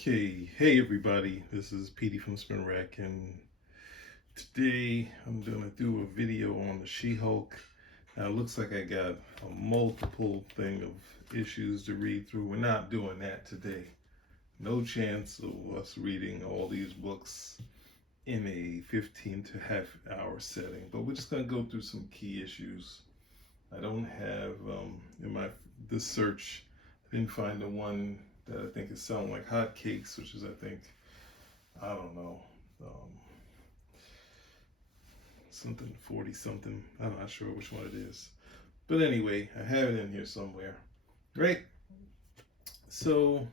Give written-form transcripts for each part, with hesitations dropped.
Okay, hey everybody, this is Petey from Spin Rack, and today I'm gonna do a video on the She-Hulk. Now it looks like I got a multiple thing of issues to read through. We're not doing that today. No chance of us reading all these books in a 15 to half hour setting, but we're just gonna go through some key issues. I don't have in my this search. I didn't find the one that I think is selling like hotcakes, which is I don't know, um, something 40 something. I'm not sure which one it is, but anyway, I have it in here somewhere. Right. So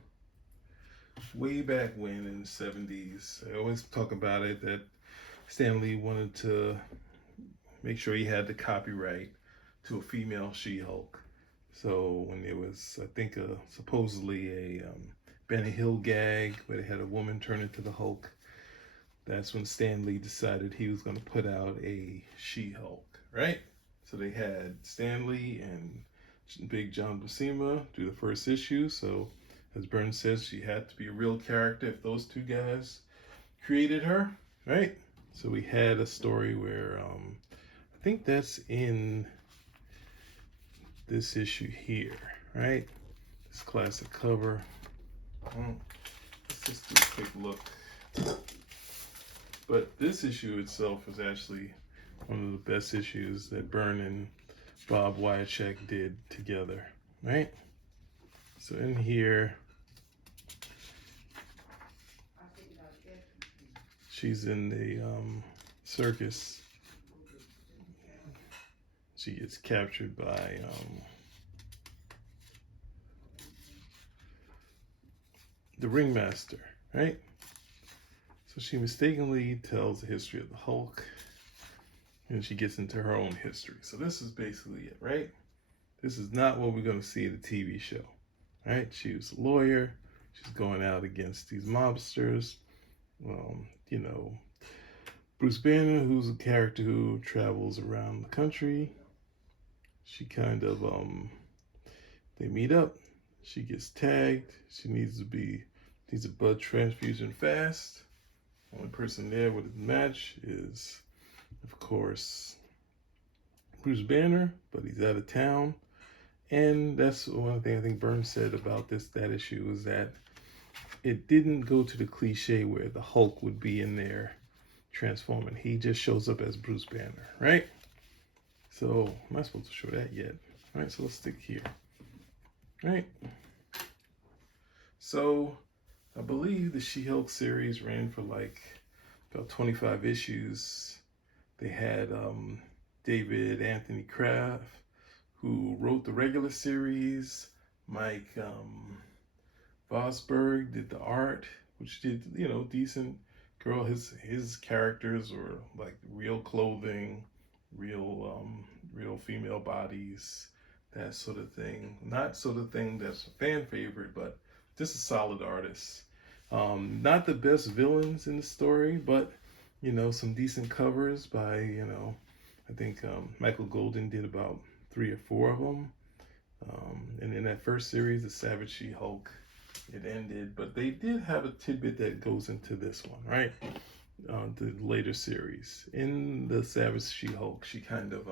way back when in the 70s, I always talk about it that Stan Lee wanted to make sure he had the copyright to a female She-Hulk. So when there was, I think, supposedly a Benny Hill gag where they had a woman turn into the Hulk, that's when Stan Lee decided he was going to put out a She-Hulk, right? So they had Stan Lee and Big John Buscema do the first issue. So as Burns says, she had to be a real character if those two guys created her, right? So we had a story where I think that's in this issue here, right? This classic cover. Let's just do a quick look. But this issue itself is actually one of the best issues that Byrne and Bob Wiacek did together, right? So in here, she's in the circus. She gets captured by the ringmaster, right? So she mistakenly tells the history of the Hulk, and she gets into her own history. So this is basically it, right? This is not what we're going to see in the TV show, right? She was a lawyer. She's going out against these mobsters. You know, Bruce Banner, who's a character who travels around the country. She kind of, they meet up. She gets tagged. She needs a blood transfusion fast. Only person there with a match is, of course, Bruce Banner, but he's out of town. And that's one thing I think Burns said about that issue is that it didn't go to the cliche where the Hulk would be in there transforming. He just shows up as Bruce Banner, right? So I'm not supposed to show that yet. All right, so let's stick here. All right. So I believe the She-Hulk series ran for like about 25 issues. They had David Anthony Kraft, who wrote the regular series. Mike Vosberg did the art, which did, decent. Girl, his characters were like real clothing, real female bodies, that sort of thing. Not sort of thing that's a fan favorite, but just a solid artist. Not the best villains in the story, but some decent covers by I think Michael Golden did about 3 or 4 of them. And in that first series, the Savage She-Hulk, it ended, but they did have a tidbit that goes into this one, right? The later series. In the Savage She-Hulk, she kind of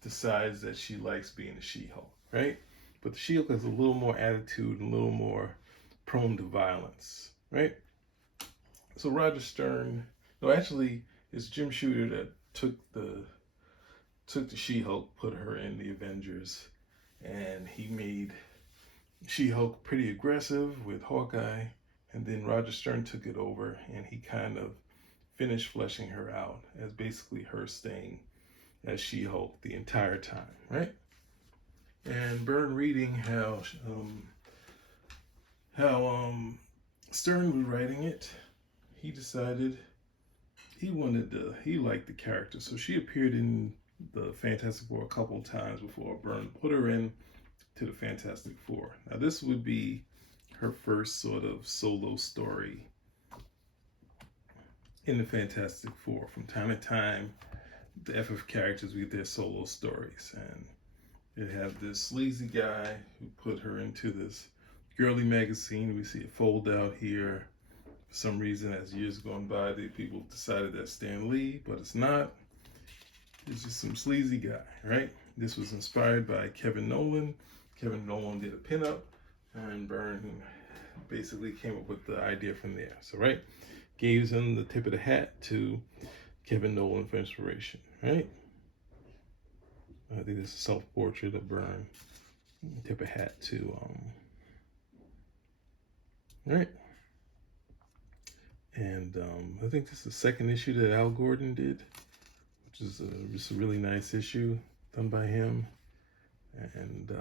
decides that she likes being a She-Hulk, right? But the She-Hulk has a little more attitude, a little more prone to violence, right? So Roger Stern, no, actually, it's Jim Shooter that took the She-Hulk, put her in the Avengers, and he made She-Hulk pretty aggressive with Hawkeye, and then Roger Stern took it over, and he kind of finished fleshing her out as basically her staying as She-Hulk the entire time, right? And Byrne reading how Stern was writing it, he decided he liked the character, so she appeared in the Fantastic Four a couple of times before Byrne put her in to the Fantastic Four. Now this would be her first sort of solo story in the Fantastic Four. From time to time, the FF characters get their solo stories, and they have this lazy guy who put her into this Girly magazine. We see it fold out here. For some reason, as years gone by, people decided that's Stan Lee, but it's not. It's just some sleazy guy, right? This was inspired by Kevin Nolan. Kevin Nolan did a pinup, and Byrne basically came up with the idea from there. So, right, gave him the tip of the hat to Kevin Nolan for inspiration, right? I think this is a self-portrait of Byrne. Tip of hat to, right? And I think this is the second issue that Al Gordon did, which is just a really nice issue done by him. And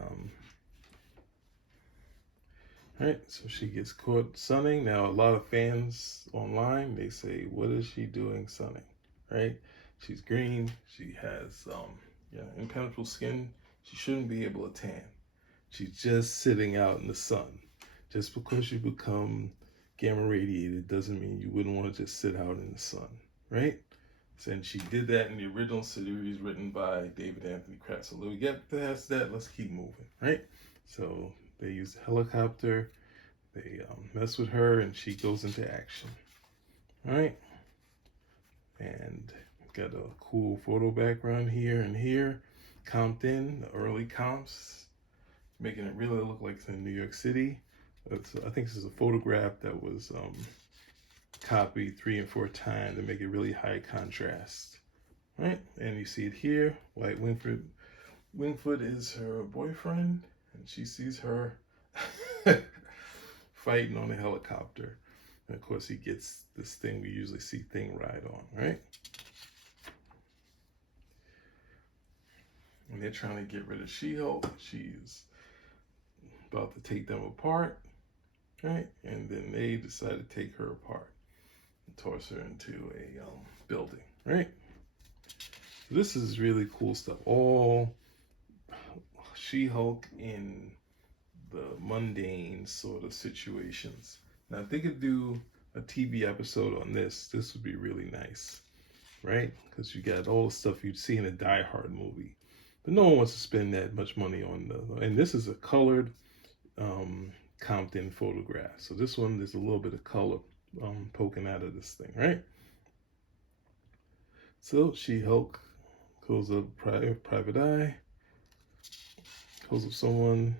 right, so she gets caught sunning. Now, a lot of fans online, they say, what is she doing sunning, right? She's green. She has impenetrable skin. She shouldn't be able to tan. She's just sitting out in the sun. Just because you become gamma radiated doesn't mean you wouldn't want to just sit out in the sun, right? And she did that in the original series written by David Anthony Kraft. So we get past that, let's keep moving, right? So they use the helicopter, they mess with her, and she goes into action, right? And got a cool photo background here and here, comped in, the early comps, making it really look like it's in New York City. I think this is a photograph that was copied 3 and 4 times to make it really high contrast, right? And you see it here. White Wingfoot is her boyfriend, and she sees her fighting on a helicopter. And of course, he gets this thing we usually see Thing ride on, right? And they're trying to get rid of She-Hulk. She's about to take them apart, right? And then they decide to take her apart and toss her into a building, right? So this is really cool stuff. All She-Hulk in the mundane sort of situations. Now, if they could do a TV episode on this would be really nice, right? Because you got all the stuff you'd see in a Die Hard movie. But no one wants to spend that much money on and this is a colored Compton photograph. So this one, there's a little bit of color poking out of this thing, right? So She-Hulk calls up Private Eye, calls up someone,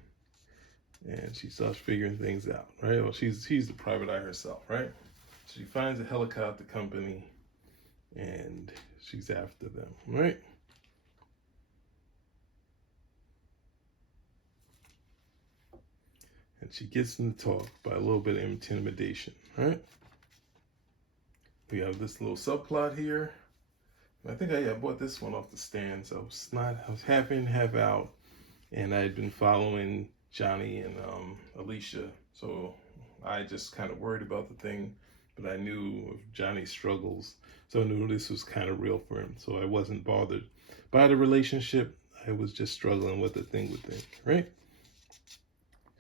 and she starts figuring things out, right? Well, she's the Private Eye herself, right? She finds a helicopter company, and she's after them, right? And she gets them to talk by a little bit of intimidation, right? We have this little subplot here. I think I bought this one off the stands. I was half in, half out, and I had been following Johnny and Alicia, so I just kind of worried about the thing, but I knew of Johnny's struggles, so I knew this was kind of real for him. So I wasn't bothered by the relationship. I was just struggling with the thing with it, right?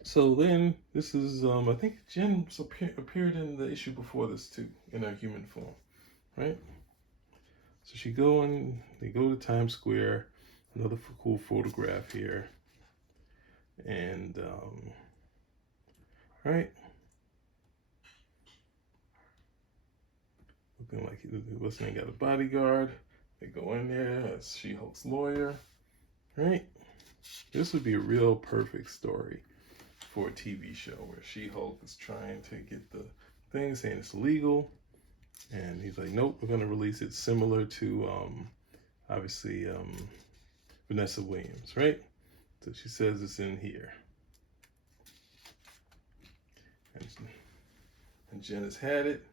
So then this is I think Jen appeared in the issue before this too, in her human form, right? So they go to Times Square, another cool photograph here. And, right? Looking like what's name got a bodyguard. They go in there as She-Hulk's lawyer, right? This would be a real perfect story for a TV show where She-Hulk is trying to get the thing, saying it's illegal. And he's like, nope, we're going to release it, similar to, obviously, Vanessa Williams, right? So she says it's in here. And Jen has had it.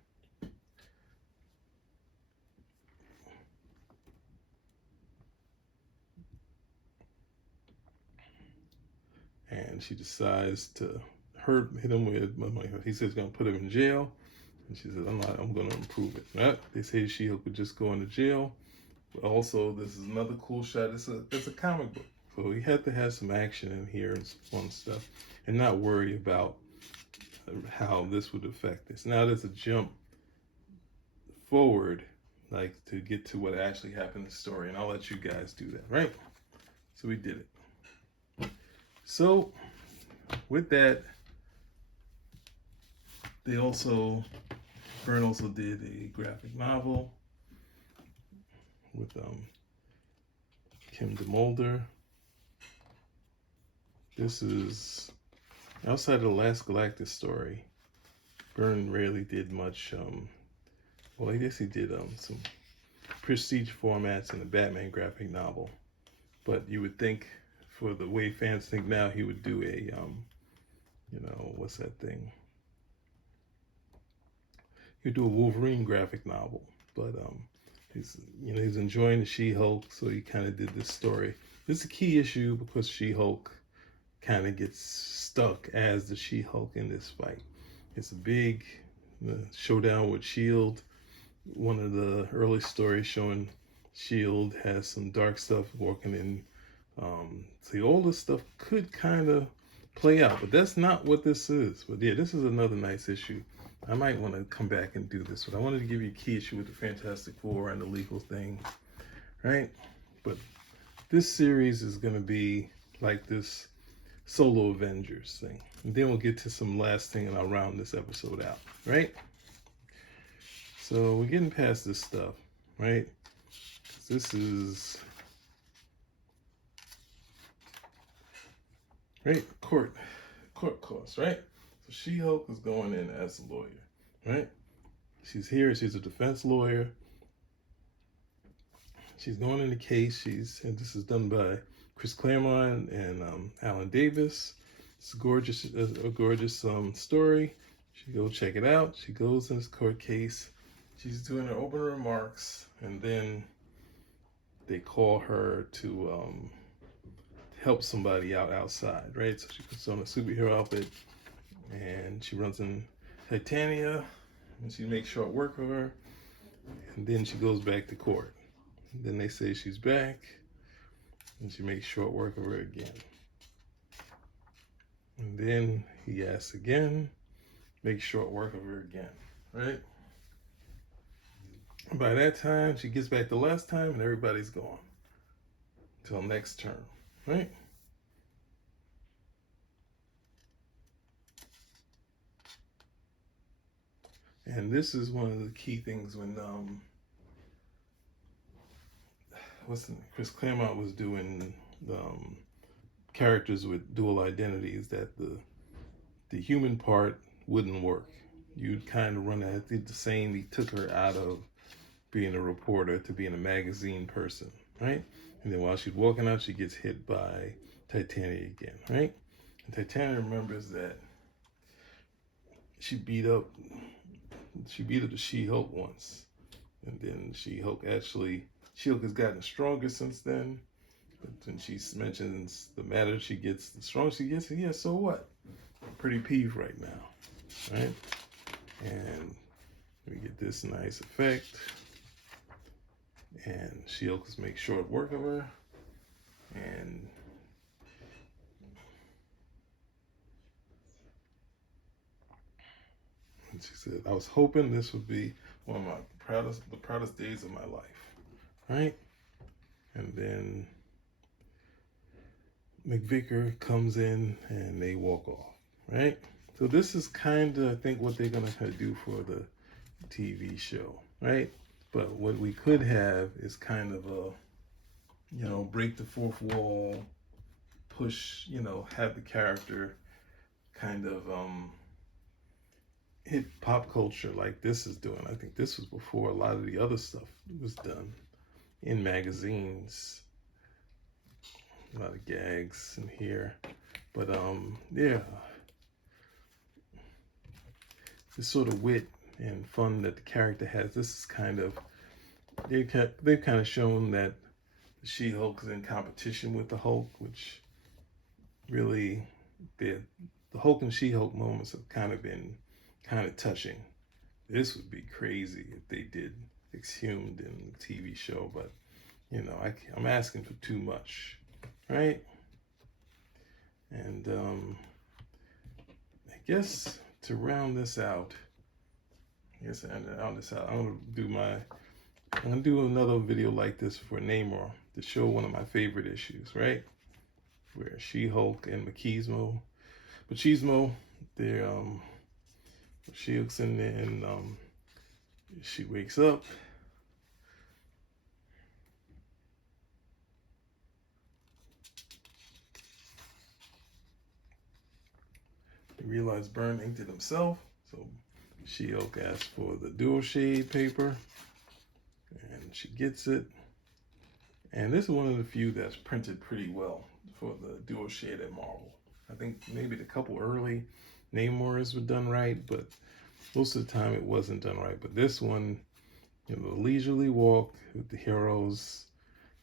And she decides to hit him with, he says he's going to put him in jail. And she says, I'm going to improve it. Right? They say She-Hulk would just go into jail. But also, this is another cool shot. It's a comic book. So he had to have some action in here and some fun stuff. And not worry about how this would affect this. Now there's a jump forward, like to get to what actually happened in the story. And I'll let you guys do that, right? So we did it. So with that, Byrne also did a graphic novel with Kim DeMolder. This is outside of the last Galactus story. Byrne rarely did much. Well, I guess he did some prestige formats in the Batman graphic novel, but you would think, for the way fans think now, he would do a what's that thing? He'd do a Wolverine graphic novel, but he's enjoying the She-Hulk, so he kind of did this story. This is a key issue because She-Hulk kind of gets stuck as the She-Hulk in this fight. It's a big showdown with S.H.I.E.L.D. One of the early stories showing S.H.I.E.L.D. has some dark stuff working in. So all this stuff could kind of play out, but that's not what this is. But yeah, this is another nice issue. I might want to come back and do this, but I wanted to give you a key issue with the Fantastic Four and the legal thing, right? But this series is going to be like this solo Avengers thing. And then we'll get to some last thing and I'll round this episode out, right? So we're getting past this stuff, right? This is, right, court costs, right? So She-Hulk is going in as a lawyer, right? She's here, she's a defense lawyer. She's going in the case, and this is done by Chris Claremont and Alan Davis. It's a gorgeous story. She go check it out. She goes in this court case. She's doing her opening remarks, and then they call her to help somebody out outside, right? So she puts on a superhero outfit, and she runs in Titania, and she makes short work of her, and then she goes back to court. And then they say she's back, and she makes short work of her again. And then he asks again, makes short work of her again, right? By that time, she gets back the last time, and everybody's gone till next term, right? And this is one of the key things when Chris Claremont was doing characters with dual identities, that the human part wouldn't work. You'd kind of run at the same. He took her out of being a reporter to being a magazine person, right? And then while she's walking out, she gets hit by Titania again, right? And Titania remembers that she beat up the She-Hulk once, and then She-Hulk has gotten stronger since then. But when she mentions the madder she gets, the stronger she gets, yeah, so what? I'm pretty peeved right now, right? And we get this nice effect, and She-Hulk makes short work of her, and she said, "I was hoping this would be one of the proudest days of my life," right? And then McVicker comes in and they walk off, right? So this is kind of, I think, what they're gonna do for the TV show, right? But what we could have is kind of a, break the fourth wall, push, have the character kind of hit pop culture like this is doing. I think this was before a lot of the other stuff was done in magazines. A lot of gags in here, but yeah, this sort of wit and fun that the character has. This is kind of, they've kind of shown that the She-Hulk is in competition with the Hulk, which really, the Hulk and She-Hulk moments have kind of been touching. This would be crazy if they did Exhumed in the TV show, but I'm asking for too much, right? And I guess to round this out, I'm gonna do another video like this for Namor to show one of my favorite issues, right? Where She-Hulk and Machismo, they're She-Hulk's in there, and she wakes up. They realize Byrne inked it himself, so She-Hulk asks for the dual shade paper, and she gets it. And this is one of the few that's printed pretty well for the dual shade at Marvel. I think maybe the couple early Namors were done right, but most of the time it wasn't done right. But this one, you know, the leisurely walk with the heroes,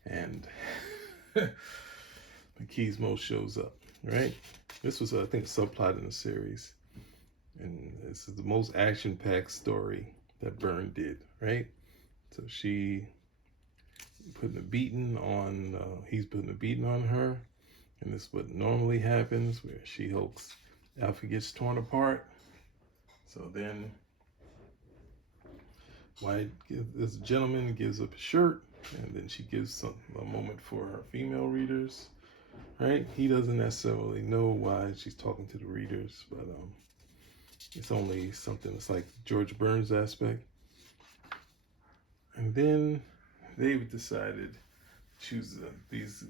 and Machismo shows up, right? This was, I think, a subplot in the series. And this is the most action-packed story that Byrne did, right? So she putting a beating on, he's putting a beating on her. And this is what normally happens, where She-Hulk's outfit gets torn apart. So then Wyatt, this gentleman gives up a shirt, and then she gives a moment for her female readers, right? He doesn't necessarily know why she's talking to the readers, but it's only something that's like George Burns aspect. And then they've decided, these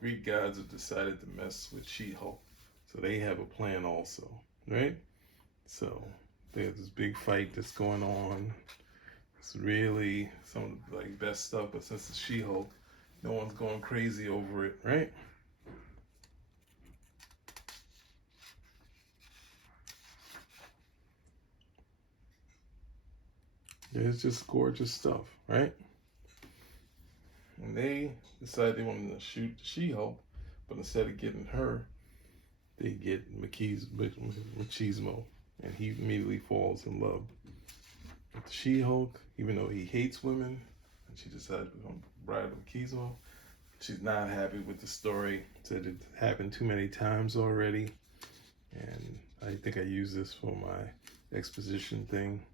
Greek gods have decided to mess with She-Hulk. So they have a plan also, right? So there's this big fight that's going on. It's really some of the best stuff, but since it's She-Hulk, no one's going crazy over it, right? It's just gorgeous stuff, right? And they decide they wanted to shoot She-Hulk, but instead of getting her, they get Machismo, and he immediately falls in love with She-Hulk, even though he hates women, and she decides to become bride of Machismo. She's not happy with the story. Said it happened too many times already, and I think I use this for my exposition thing.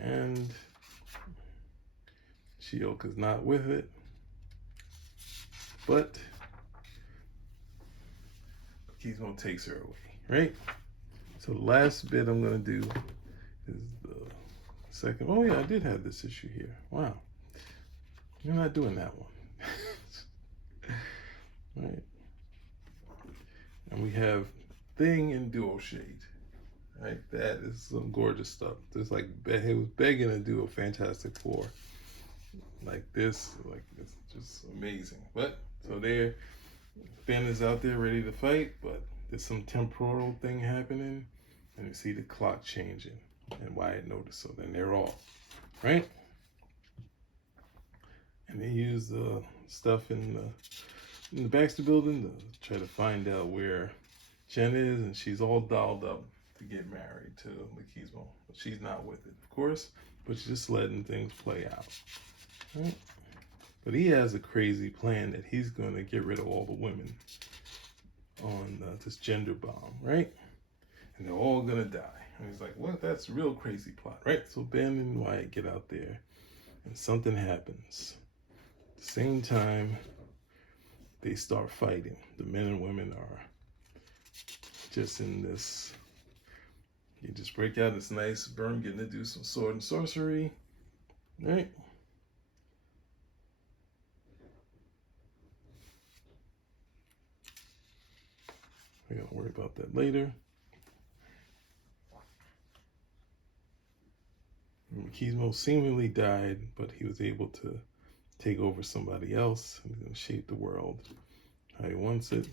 And She-Hulk is not with it, but Machismo takes her away, right? So the last bit I'm going to do is the second. Oh yeah, I did have this issue here. Wow. You're not doing that one. Right. And we have Thing in dual shade. Right. That is some gorgeous stuff. There's like, it was begging to do a Fantastic Four. Like this, like it's just amazing. But so there, Ben is out there ready to fight, but there's some temporal thing happening, and you see the clock changing, and Wyatt noticed. So then they're off, right? And they use the stuff in the Baxter building to try to find out where Jen is, and she's all dolled up to get married to Machismo. But she's not with it, of course, but she's just letting things play out. Right? But he has a crazy plan that he's going to get rid of all the women on this gender bomb, right? And they're all going to die. And he's like, well, that's a real crazy plot, right? So Ben and Wyatt get out there, and something happens. At the same time, they start fighting. The men and women are just in this, you just break out this nice Byrne getting to do some sword and sorcery, right? We're gonna worry about that later. Machismo seemingly died, but he was able to take over somebody else. He's gonna shape the world how he wants it.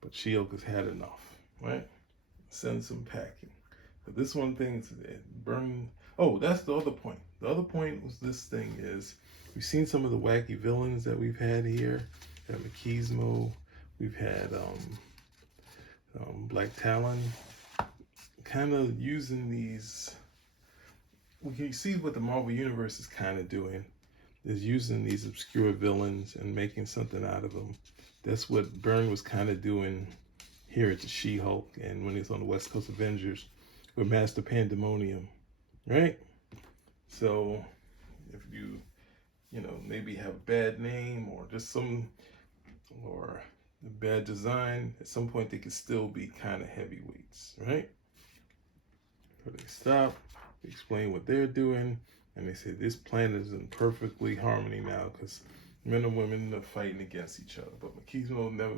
But She-Hulk has had enough, right? Send some packing. But this one thing is Byrne. Oh, that's the other point. The other point was this thing is we've seen some of the wacky villains that we've had here. We have Machismo. We've had Black Talon. Kind of using these. We can see what the Marvel Universe is kind of doing. Is using these obscure villains and making something out of them. That's what Byrne was kind of doing here at the She-Hulk, and when he was on the West Coast Avengers with Master Pandemonium, right? So if you maybe have a bad name or just or a bad design, at some point they could still be kind of heavyweights, right? But they stop, they explain what they're doing, and they say this planet is in perfectly harmony now because men and women are fighting against each other. But Machismo never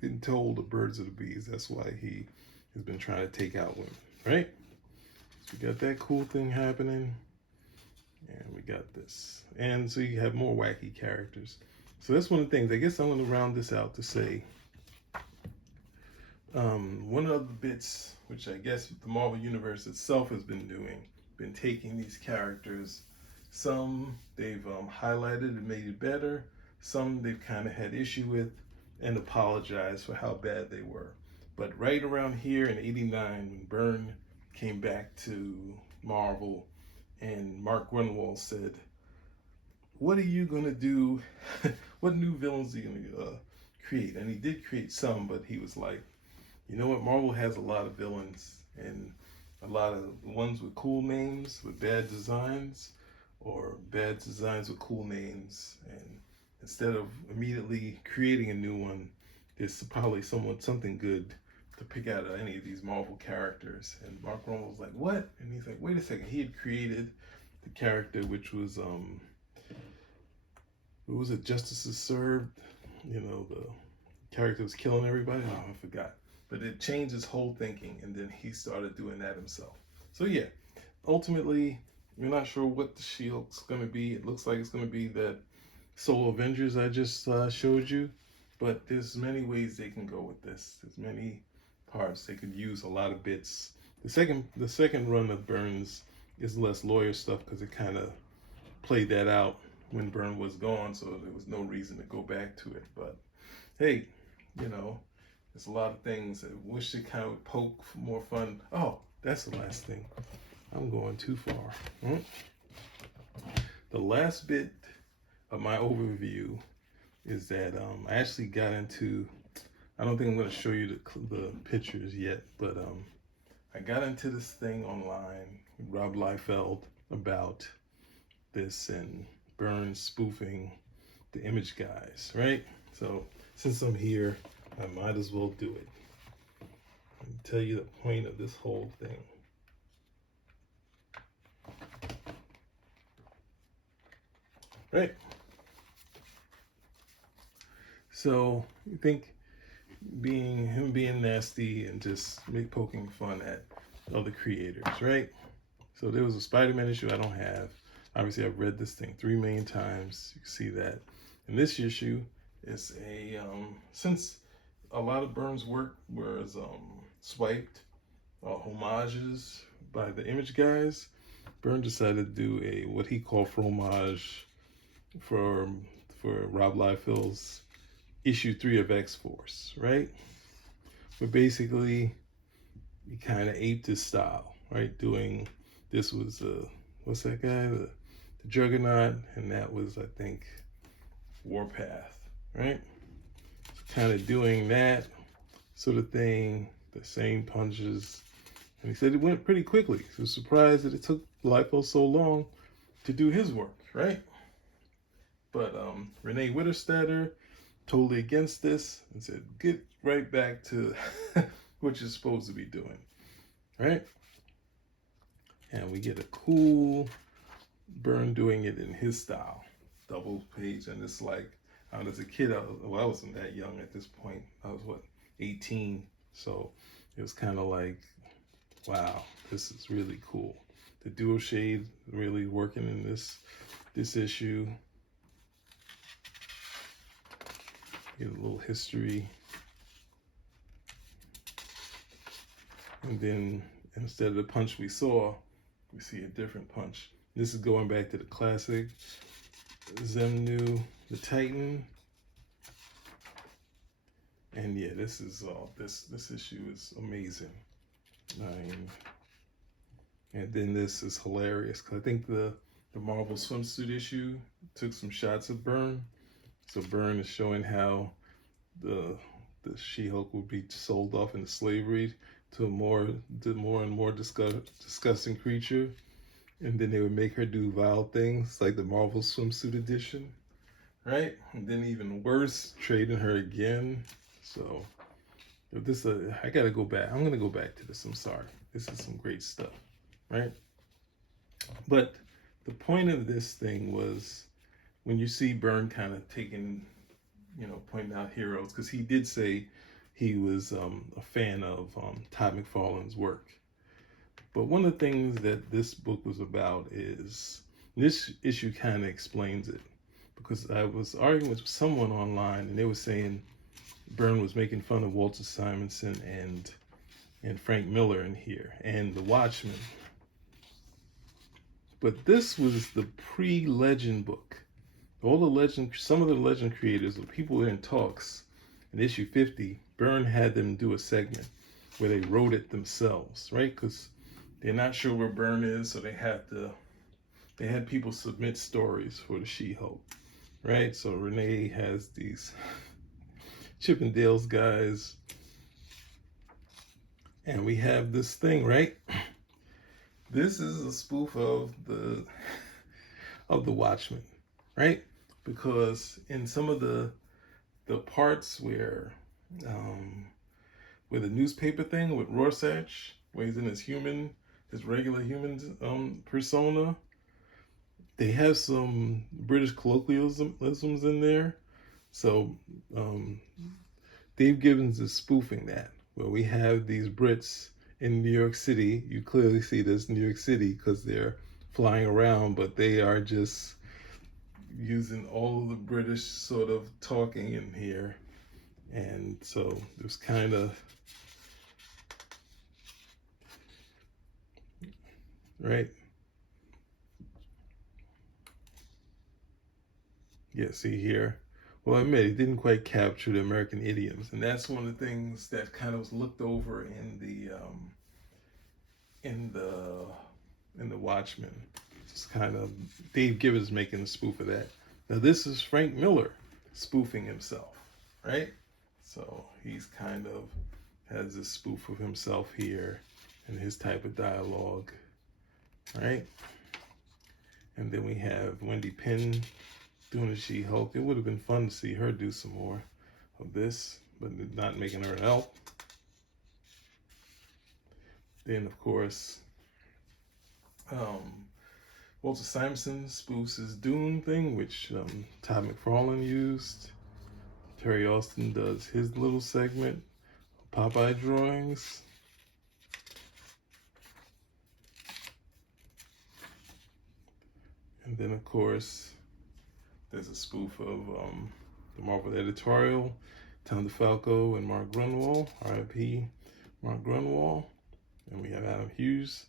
been told the birds of the bees. That's why he has been trying to take out women, right? So we got that cool thing happening, and we got this. And so you have more wacky characters. So that's one of the things. I guess I'm going to round this out to say one of the bits, which I guess the Marvel Universe itself has been doing, been taking these characters. Some they've highlighted and made it better. Some they've kind of had issue with and apologized for how bad they were. But right around here in '89, when Byrne came back to Marvel and Mark Gruenwald said, what are you going to do? What new villains are you going to create? And he did create some, but he was like, you know what? Marvel has a lot of villains and a lot of ones with cool names with bad designs, or bad designs with cool names. And instead of immediately creating a new one, there's probably something good to pick out of any of these Marvel characters. And Mark Rummel was like, what? And he's like, wait a second. He had created the character, which was, what was it? Justice is Served. You know, the character was killing everybody. Oh, I forgot. But it changed his whole thinking, and then he started doing that himself. So yeah, ultimately, we're not sure what the Shield's going to be. It looks like it's going to be that Solo Avengers I just showed you, but there's many ways they can go with this. There's many parts. They could use a lot of bits. The second run of Byrne's is less lawyer stuff because it kind of played that out when Byrne was gone, so there was no reason to go back to it. But hey, you know, there's a lot of things I wish they kind of poke for more fun. Oh, that's the last thing. I'm going too far. The last bit of my overview is that I actually got into, I don't think I'm going to show you the pictures yet, but I got into this thing online with Rob Liefeld about this and Byrne spoofing the Image guys, right? So since I'm here, I might as well do it. Let me tell you the point of this whole thing. Right? So you think him being nasty and just poking fun at other creators, right? So there was a Spider-Man issue I don't have. Obviously, I've read this thing 3 million times. You can see that. And this issue is since a lot of Byrne's work was swiped, homages by the Image guys, Byrne decided to do what he called fromage for Rob Liefeld's issue 3 of X-Force, right? But basically, he kind of aped his style, right? This was what's that guy? The Juggernaut, and that was, I think, Warpath, right? So kind of doing that sort of thing, the same punches. And he said it went pretty quickly. He was surprised that it took Liefeld so long to do his work, right? But Renee Witterstaetter totally against this and said, get right back to what you're supposed to be doing, right? And we get a cool Byrne doing it in his style, double page. And it's like, as a kid, I wasn't that young at this point. I was 18. So it was kind of like, wow, this is really cool. The dual shade really working in this issue. Get a little history. And then instead of the punch we saw, we see a different punch. This is going back to the classic Xemnu the Titan. And yeah, this is this issue is amazing. And then this is hilarious because I think the Marvel swimsuit issue took some shots of Byrne. So Byrne is showing how the She-Hulk would be sold off into slavery to a more and more disgusting creature, and then they would make her do vile things like the Marvel swimsuit edition, right? And then even worse, trading her again. So if this, I gotta go back. I'm gonna go back to this. I'm sorry. This is some great stuff. right? But the point of this thing was when you see Byrne kind of taking, pointing out heroes, because he did say he was a fan of Todd McFarlane's work. But one of the things that this book was about is, this issue kind of explains it, because I was arguing with someone online and they were saying Byrne was making fun of Walter Simonson and Frank Miller in here and the Watchmen. But this was the pre-Legend book. All the Legend, some of the Legend creators, the people in talks in issue 50, Byrne had them do a segment where they wrote it themselves, right? Because they're not sure where Byrne is, so they had people submit stories for the She-Hulk, right? So Renee has these Chippendales guys, and we have this thing, right? This is a spoof of the Watchmen, right? Because in some of the parts where the newspaper thing with Rorschach, where he's in his regular human persona, they have some British colloquialisms in there. So Dave Gibbons is spoofing that, where we have these Brits in New York City. You clearly see this New York City because they're flying around, but they are just using all of the British sort of talking in here. And so it was kind of, right? Yeah, see here. Well, I admit it didn't quite capture the American idioms, and that's one of the things that kind of was looked over in the Watchmen. It's kind of Dave Gibbons making a spoof of that. Now this is Frank Miller spoofing himself, right? So he's kind of has this spoof of himself here and his type of dialogue, right? And then we have Wendy Penn doing the She-Hulk. It would have been fun to see her do some more of this, but not making her help. Then, of course, Walter Simonson spoofs his Doom thing, which Todd McFarlane used. Terry Austin does his little segment, Popeye drawings. And then, of course, there's a spoof of the Marvel editorial, Tom DeFalco and Mark Grunwald, R.I.P. Mark Grunwald. And we have Adam Hughes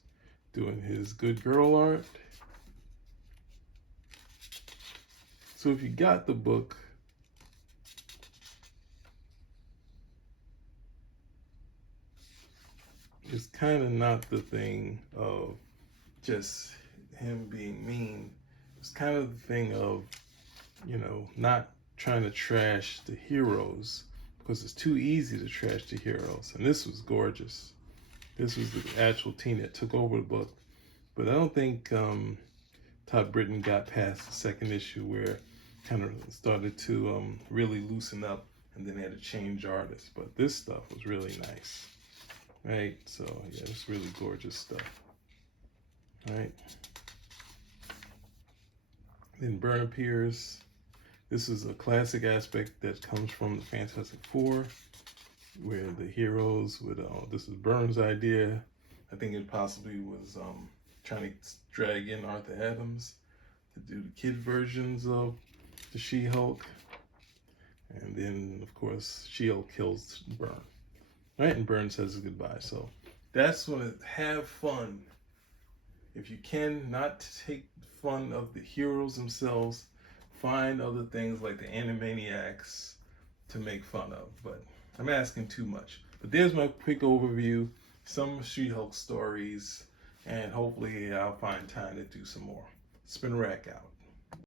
doing his Good Girl art. So if you got the book, it's kind of not the thing of just him being mean. It's kind of the thing of, not trying to trash the heroes, because it's too easy to trash the heroes. And this was gorgeous. This was the actual team that took over the book. But I don't think Todd Britton got past the second issue, where kind of started to really loosen up, and then they had to change artists. But this stuff was really nice, right? So yeah, it's really gorgeous stuff, right? Then Byrne appears. This is a classic aspect that comes from the Fantastic Four, where the heroes would, this is Byrne's idea. I think it possibly was trying to drag in Arthur Adams to do the kid versions of the She-Hulk. And then, of course, She-Hulk kills Byrne, right? And Byrne says goodbye. So that's when it have fun. If you can not take fun of the heroes themselves, find other things like the Animaniacs to make fun of. But I'm asking too much. But there's my quick overview, some She-Hulk stories, and hopefully I'll find time to do some more. Spin Rack out.